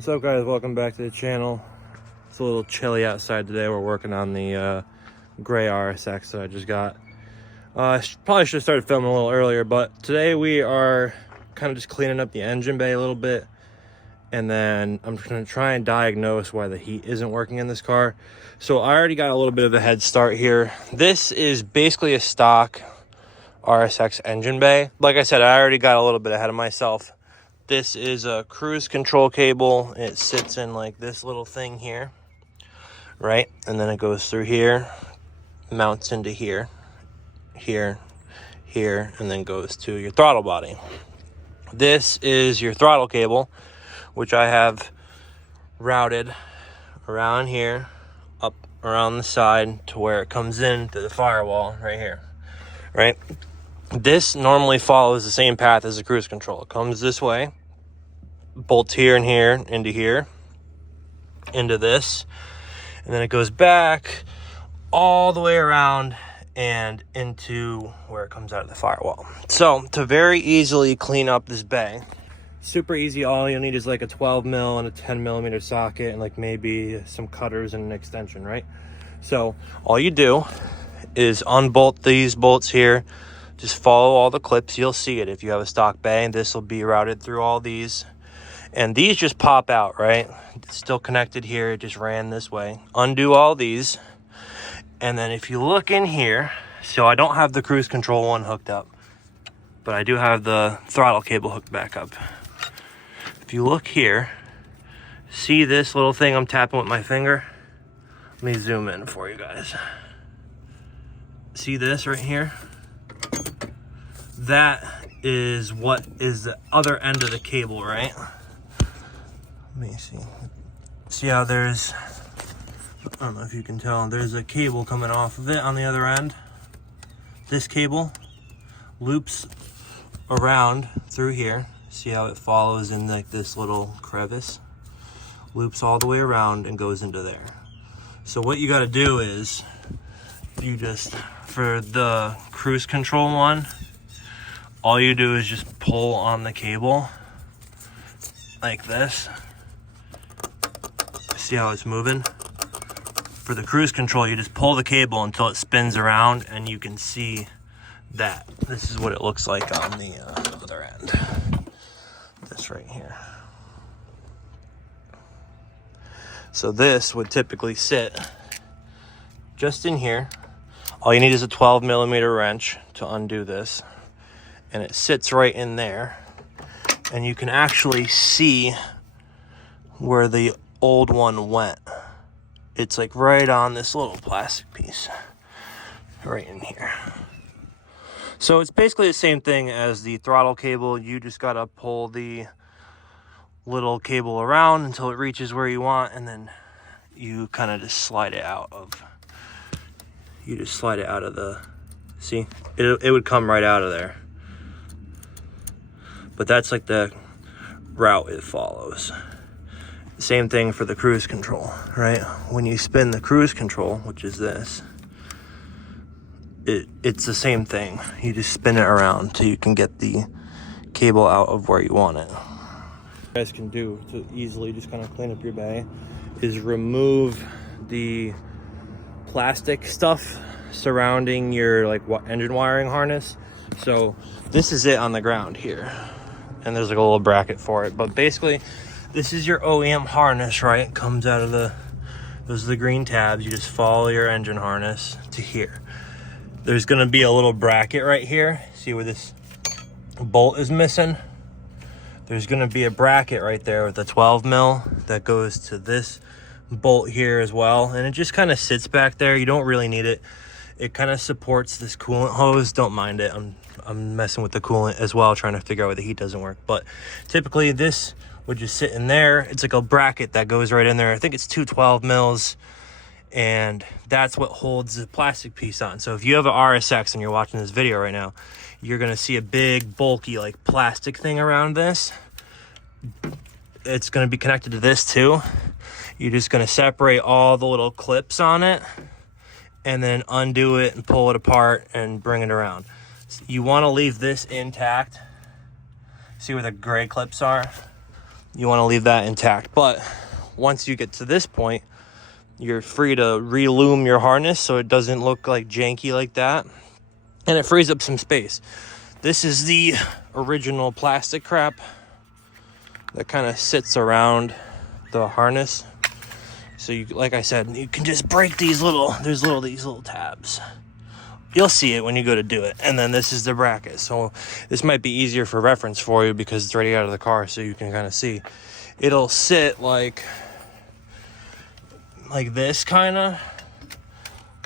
What's up, guys? Welcome back to the channel. It's a little chilly outside today. We're working on the gray RSX that I just got. Probably should have started filming a little earlier, but today we are kind of just cleaning up the engine bay a little bit, and then I'm going to try and diagnose why the heat isn't working in this car. So I already got a little bit of a head start here. This is basically a stock RSX engine bay. Like I said, I already got a little bit ahead of myself. This is a cruise control cable. It sits in like this little thing here, right? And then it goes through here, mounts into here, here, and then goes to your throttle body. This is your throttle cable, which I have routed around here, up around the side to where it comes in to the firewall right here, right? This normally follows the same path as the cruise control. It comes this way, bolts here and here, into this, and then it goes back all the way around and into where it comes out of the firewall. So to very easily clean up this bay, super easy. All you'll need is like a 12 mil and a 10 millimeter socket and like maybe some cutters and an extension, right? So all you do is unbolt these bolts here. Just follow all the clips. You'll see it if you have a stock bay. This will be routed through all these. And these just pop out, right? It's still connected here. It just ran this way. Undo all these. And then if you look in here, so I don't have the cruise control one hooked up, but I do have the throttle cable hooked back up. If you look here, see this little thing I'm tapping with my finger? Let me zoom in for you guys. See this right here? That is what is the other end of the cable, right? Let me see. See how there's, I don't know if you can tell, there's a cable coming off of it on the other end. This cable loops around through here. See how it follows in like this little crevice? Loops all the way around and goes into there. So what you got to do is, you just, for the cruise control one, all you do is just pull on the cable like this. See how it's moving? For the cruise control, you just pull the cable until it spins around and you can see that. This is what it looks like on the other end. This right here. So this would typically sit just in here. All you need is a 12 millimeter wrench to undo this. And it sits right in there. And you can actually see where the old one went. It's like right on this little plastic piece right in here. So it's basically the same thing as the throttle cable. You just gotta pull the little cable around until it reaches where you want, and then you kind of just slide it out of, the, see, it would come right out of there. But that's like the route it follows. Same thing for the cruise control, right? When you spin the cruise control, which is this, it's the same thing. You just spin it around till you can get the cable out of where you want it. What you guys can do to easily just kind of clean up your bay is remove the plastic stuff surrounding your like engine wiring harness. So this is it on the ground here, and there's like a little bracket for it, but basically this is your OEM harness, right? It comes out of those are the green tabs. You just follow your engine harness to here. There's gonna be a little bracket right here. See where this bolt is missing? There's gonna be a bracket right there with a 12 mil that goes to this bolt here as well. And it just kind of sits back there. You don't really need it. It kind of supports this coolant hose. Don't mind it. I'm messing with the coolant as well, trying to figure out why the heat doesn't work. But typically this would just sit in there. It's like a bracket that goes right in there. I think it's 212 mils, and that's what holds the plastic piece on. So if you have an RSX and you're watching this video right now, you're gonna see a big bulky like plastic thing around this. It's gonna be connected to this too. You're just gonna separate all the little clips on it and then undo it and pull it apart and bring it around. You want to leave this intact. See where the gray clips are? you want to leave that intact. But once you get to this point, you're free to re-lume your harness so it doesn't look like janky like that, and it frees up some space. This is the original plastic crap that kind of sits around the harness. So you, like I said, you can just break these little tabs. You'll see it when you go to do it. And then this is the bracket. So this might be easier for reference for you because it's already out of the car, so you can kind of see. It'll sit like this, kind of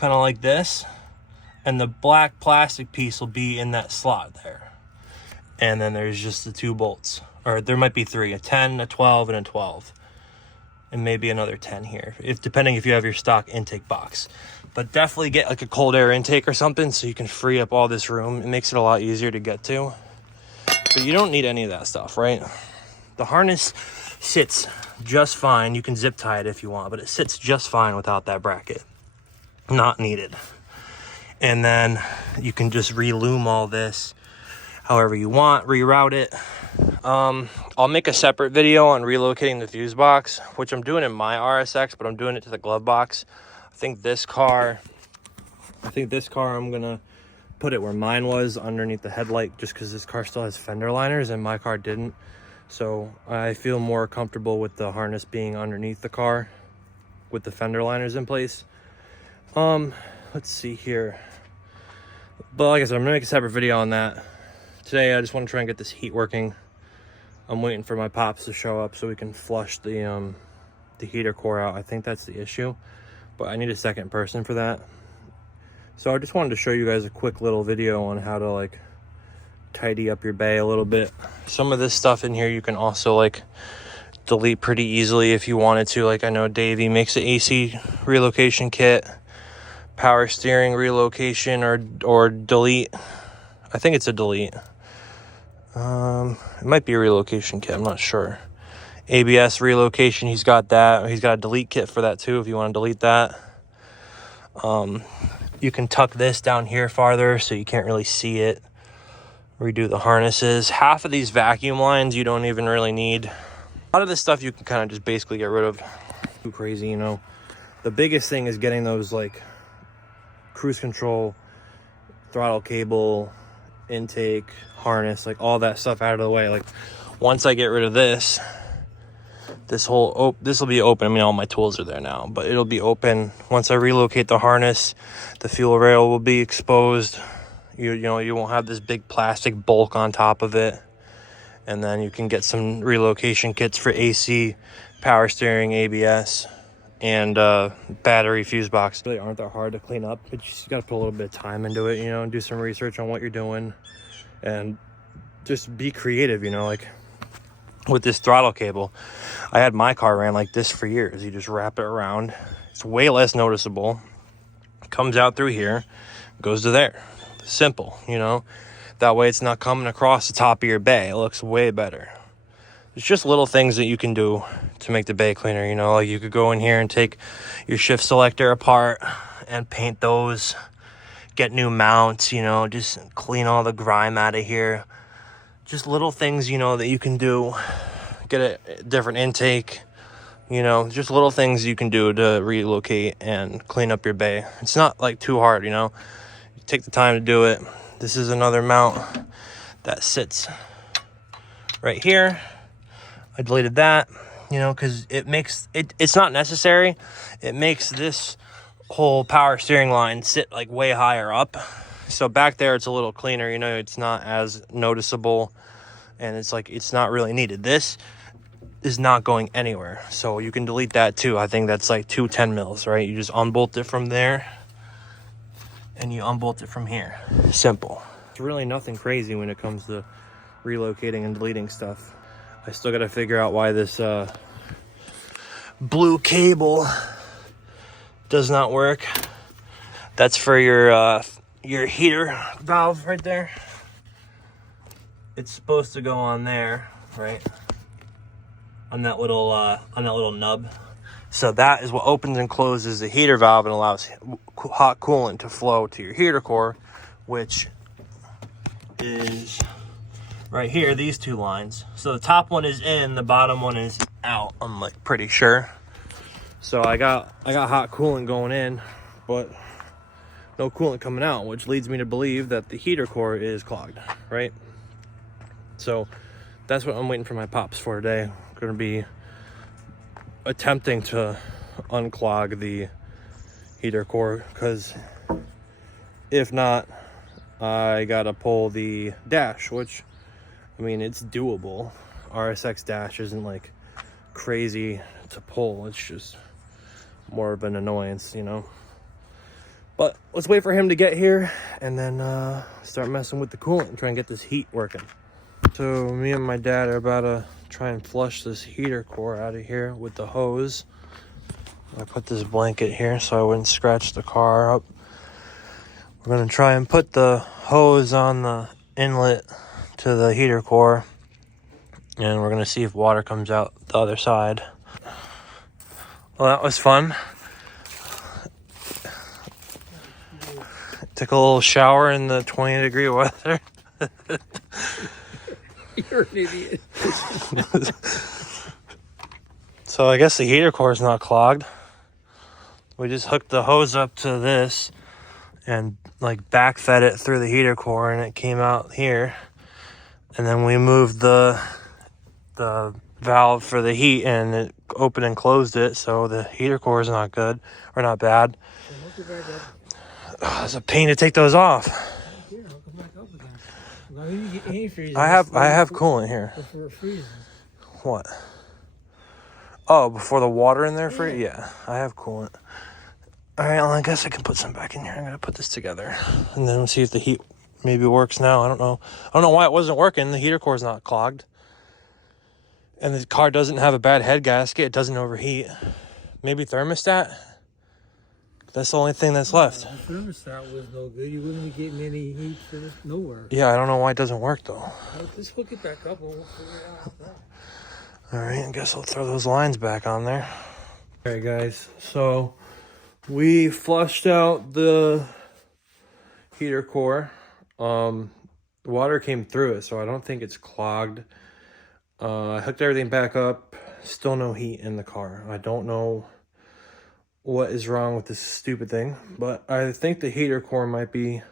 like this. And the black plastic piece will be in that slot there. And then there's just the 2 bolts. Or there might be 3, a 10, a 12, and a 12. And maybe another 10 here, depending if you have your stock intake box. But definitely get like a cold air intake or something so you can free up all this room. It makes it a lot easier to get to. But you don't need any of that stuff, right? The harness sits just fine. You can zip tie it if you want, but it sits just fine without that bracket. Not needed. And then you can just re-lume all this however you want, reroute it. I'll make a separate video on relocating the fuse box, which I'm doing in my RSX, but I'm doing it to the glove box. I think this car I'm gonna put it where mine was, underneath the headlight, just because this car still has fender liners and my car didn't. So I feel more comfortable with the harness being underneath the car with the fender liners in place. Let's see here. But like I said, I'm gonna make a separate video on that. Today I just want to try and get this heat working. I'm waiting for my pops to show up so we can flush the heater core out. I think that's the issue, but I need a second person for that. So I just wanted to show you guys a quick little video on how to like tidy up your bay a little bit. Some of this stuff in here you can also like delete pretty easily if you wanted to. Like I know Davey makes an AC relocation kit, power steering relocation, or delete. I think it's a delete. It might be a relocation kit, I'm not sure. ABS relocation, he's got that. He's got a delete kit for that too if you want to delete that. You can tuck this down here farther so you can't really see it. Redo the harnesses. Half of these vacuum lines you don't even really need. A lot of this stuff you can kind of just basically get rid of. Too crazy, you know. The biggest thing is getting those like cruise control, throttle cable, intake, harness, like all that stuff out of the way. Like once I get rid of this will be open. I mean, all my tools are there now, but it'll be open once I relocate the harness. The fuel rail will be exposed. You know, you won't have this big plastic bulk on top of it. And then you can get some relocation kits for AC, power steering, ABS, and battery fuse box. Really aren't that hard to clean up. But you just got to put a little bit of time into it, you know, and do some research on what you're doing and just be creative, you know. Like with this throttle cable, I had my car ran like this for years. You just wrap it around. It's way less noticeable. Comes out through here, goes to there. Simple, you know. That way it's not coming across the top of your bay. It looks way better. It's just little things that you can do to make the bay cleaner, you know. Like you could go in here and take your shift selector apart and paint those, get new mounts, you know, just clean all the grime out of here. Just little things, you know, that you can do. Get a different intake, you know, just little things you can do to relocate and clean up your bay. It's not like too hard, you know. You take the time to do it. This is another mount that sits right here. I deleted that, you know, because it's not necessary. It makes this whole power steering line sit like way higher up. So back there, it's a little cleaner, you know, it's not as noticeable and it's like, it's not really needed. This is not going anywhere. So you can delete that too. I think that's like 2 10 mils, right? You just unbolt it from there and you unbolt it from here. Simple. It's really nothing crazy when it comes to relocating and deleting stuff. I still got to figure out why this blue cable does not work. That's for your heater valve right there. It's supposed to go on there, right? On that little nub. So that is what opens and closes the heater valve and allows hot coolant to flow to your heater core, which is right here, these two lines. So the top one is in, the bottom one is out, I'm like pretty sure. So I got hot coolant going in, but no coolant coming out, which leads me to believe that the heater core is clogged, right? So that's what I'm waiting for my pops for today. I'm gonna be attempting to unclog the heater core, because if not, I gotta pull the dash, which, I mean, it's doable. RSX dash isn't like crazy to pull, it's just more of an annoyance, you know. But let's wait for him to get here and then start messing with the coolant and try and get this heat working. So me and my dad are about to try and flush this heater core out of here with the hose. I put this blanket here so I wouldn't scratch the car up. We're gonna try and put the hose on the inlet to the heater core, and we're gonna see if water comes out the other side. Well, that was fun. Took a little shower in the 20-degree weather. You're an idiot. So I guess the heater core is not clogged. We just hooked the hose up to this and like backfed it through the heater core, and it came out here. And then we moved the valve for the heat, and it opened and closed it, so the heater core is not good or not bad. It's a pain to take those off. I have coolant here. Before it freezes. What? Oh, before the water in there freezes? Yeah, I have coolant. All right, well, I guess I can put some back in here. I'm gonna put this together, and then we'll see if the heat maybe works now. I don't know why it wasn't working. The heater core is not clogged, and the car doesn't have a bad head gasket. It doesn't overheat. Maybe thermostat. That's the only thing that's left. The thermostat was no good. You wouldn't be getting any heat for this nowhere. Yeah, I don't know why it doesn't work though. Just hook it back up and we'll figure it out after that. All right, I guess I'll throw those lines back on there. All right, guys. So we flushed out the heater core. The water came through it, so I don't think it's clogged. I hooked everything back up. Still no heat in the car. I don't know what is wrong with this stupid thing, but I think the heater core might be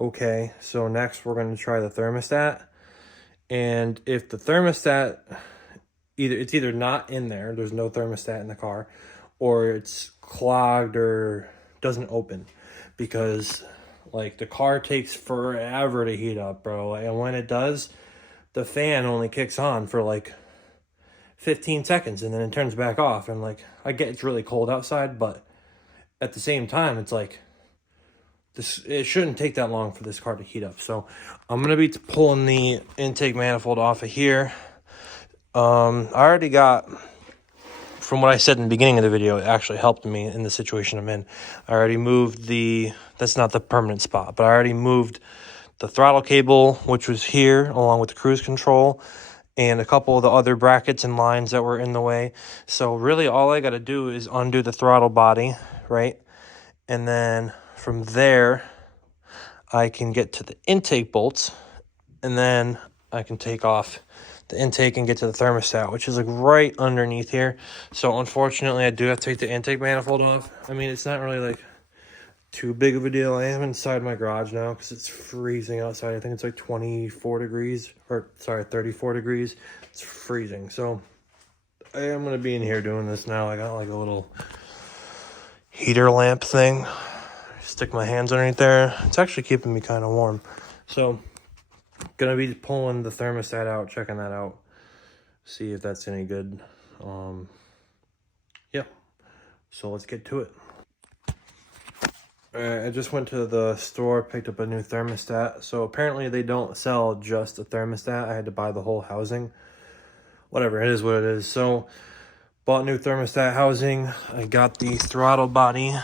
okay. So next we're going to try the thermostat, and if the thermostat it's either not in there's no thermostat in the car, or it's clogged or doesn't open, because like the car takes forever to heat up, bro. And when it does, the fan only kicks on for like 15 seconds and then it turns back off. And like, I get it's really cold outside, but at the same time, it's like it shouldn't take that long for this car to heat up. So I'm gonna be pulling the intake manifold off of here. I already got, from what I said in the beginning of the video, it actually helped me in the situation I'm in. I already moved that's not the permanent spot, but I already moved the throttle cable, which was here, along with the cruise control, and a couple of the other brackets and lines that were in the way. So really all I got to do is undo the throttle body, right? And then from there, I can get to the intake bolts, and then I can take off the intake and get to the thermostat, which is like right underneath here. So unfortunately, I do have to take the intake manifold off. I mean, it's not really like too big of a deal. I am inside my garage now because it's freezing outside. I think it's like 24 degrees, or sorry, 34 degrees. It's freezing. So I am going to be in here doing this now. I got like a little heater lamp thing. Stick my hands underneath there. It's actually keeping me kind of warm. So gonna be pulling the thermostat out, checking that out, see if that's any good. Yeah, so let's get to it. I just went to the store, picked up a new thermostat. So apparently they don't sell just a thermostat. I had to buy the whole housing. Whatever, it is what it is. So bought new thermostat housing. I got the throttle body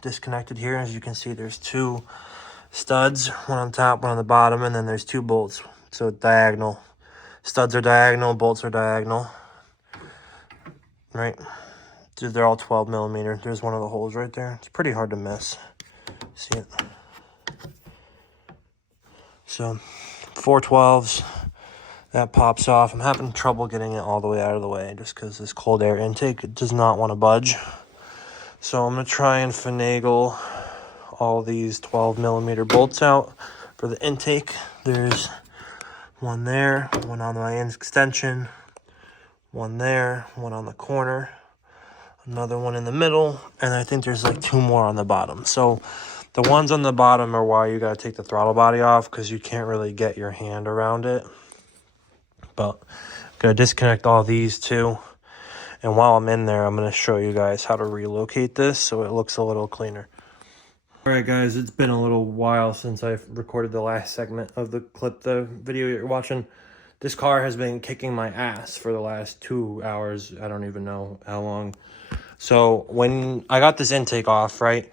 disconnected here. As you can see, there's two studs, one on top, one on the bottom, and then there's two bolts. So diagonal. Studs are diagonal, bolts are diagonal. Right? They're all 12 millimeter. There's one of the holes right there. It's pretty hard to miss. See it? So 4 12s, That pops off. I'm having trouble getting it all the way out of the way just because this cold air intake does not want to budge. So I'm going to try and finagle all these 12 millimeter bolts out for the intake. There's one there, one on my extension, one there, one on the corner, another one in the middle, and I think there's like 2 more on the bottom. So the ones on the bottom are why you got to take the throttle body off, because you can't really get your hand around it. But I'm going to disconnect all these too. And while I'm in there, I'm going to show you guys how to relocate this so it looks a little cleaner. Alright guys, it's been a little while since I've recorded the last segment of the video you're watching. This car has been kicking my ass for the last 2 hours. I don't even know how long. So when I got this intake off, right?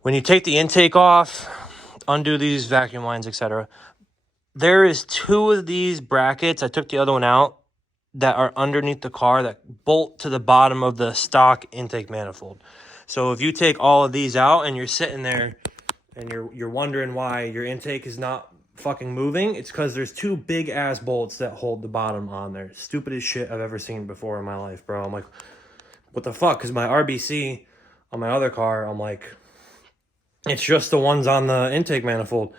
When you take the intake off, undo these vacuum lines, etc. There is 2 of these brackets. I took the other one out that are underneath the car that bolt to the bottom of the stock intake manifold. So if you take all of these out and you're sitting there and you're wondering why your intake is not fucking moving, it's because there's 2 big ass bolts that hold the bottom on there. Stupidest shit I've ever seen before in my life, bro. I'm like, what the fuck? Because my RBC on my other car, I'm like, it's just the ones on the intake manifold.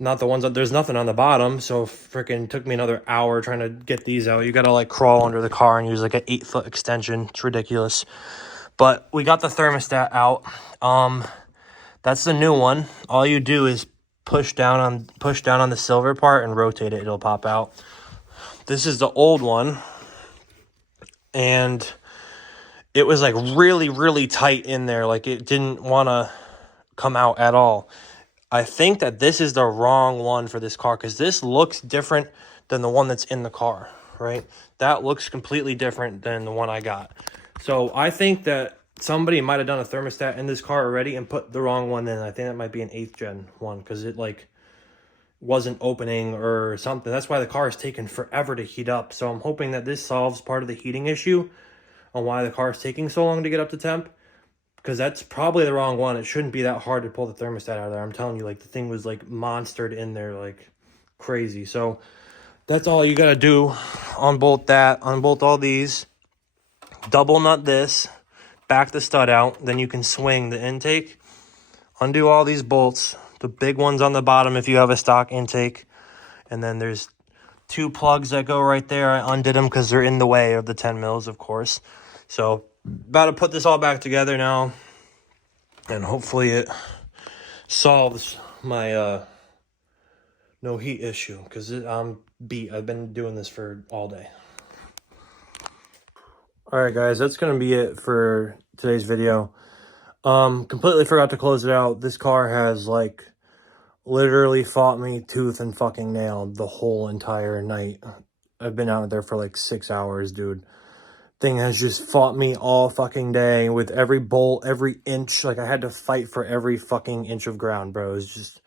Not the ones that there's nothing on the bottom. So freaking took me another hour trying to get these out. You got to like crawl under the car and use like an 8-foot extension. It's ridiculous. But we got the thermostat out. That's the new one. All you do is push down on the silver part and rotate it. It'll pop out. This is the old one. And it was like really, really tight in there. Like it didn't want to come out at all. I think that this is the wrong one for this car because this looks different than the one that's in the car, right? That looks completely different than the one I got. So I think that somebody might have done a thermostat in this car already and put the wrong one in. I think that might be an 8th gen one because it like wasn't opening or something. That's why the car is taking forever to heat up. So I'm hoping that this solves part of the heating issue on why the car is taking so long to get up to temp. Because that's probably the wrong one. It shouldn't be that hard to pull the thermostat out of there. I'm telling you, like, the thing was, like, monstered in there, like, crazy. So, that's all you got to do. Unbolt that. Unbolt all these. Double nut this. Back the stud out. Then you can swing the intake. Undo all these bolts. The big ones on the bottom if you have a stock intake. And then there's 2 plugs that go right there. I undid them because they're in the way of the 10 mils, of course. So, about to put this all back together now, and hopefully it solves my no heat issue, because I'm beat. I've been doing this for all day. Alright guys, that's going to be it for today's video. Completely forgot to close it out. This car has like literally fought me tooth and fucking nail the whole entire night. I've been out there for like 6 hours, dude. Thing has just fought me all fucking day with every bolt, every inch. Like, I had to fight for every fucking inch of ground, bro. It's just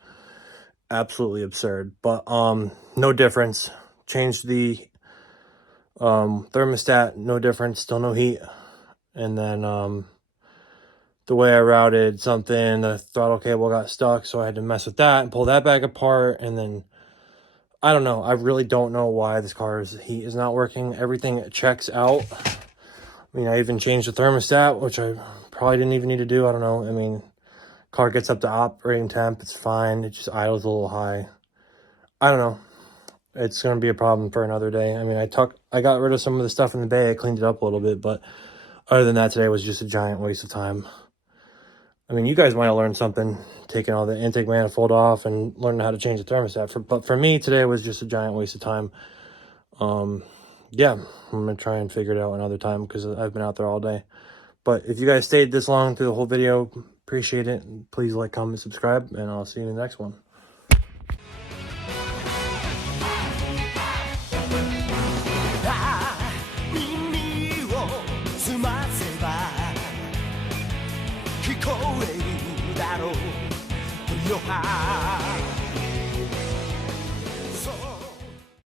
absolutely absurd. But, no difference. Changed the thermostat, no difference, still no heat. And then, the way I routed something, the throttle cable got stuck, so I had to mess with that and pull that back apart. And then, I don't know. I really don't know why this car's heat is not working. Everything checks out. I mean, I even changed the thermostat, which I probably didn't even need to do. I don't know. I mean, car gets up to operating temp. It's fine. It just idles a little high. I don't know. It's going to be a problem for another day. I mean, I got rid of some of the stuff in the bay. I cleaned it up a little bit. But other than that, today was just a giant waste of time. I mean, you guys might have learned something, taking all the intake manifold off and learning how to change the thermostat. But for me, today was just a giant waste of time. Yeah, I'm going to try and figure it out another time because I've been out there all day. But if you guys stayed this long through the whole video, appreciate it. Please like, comment, subscribe, and I'll see you in the next one. High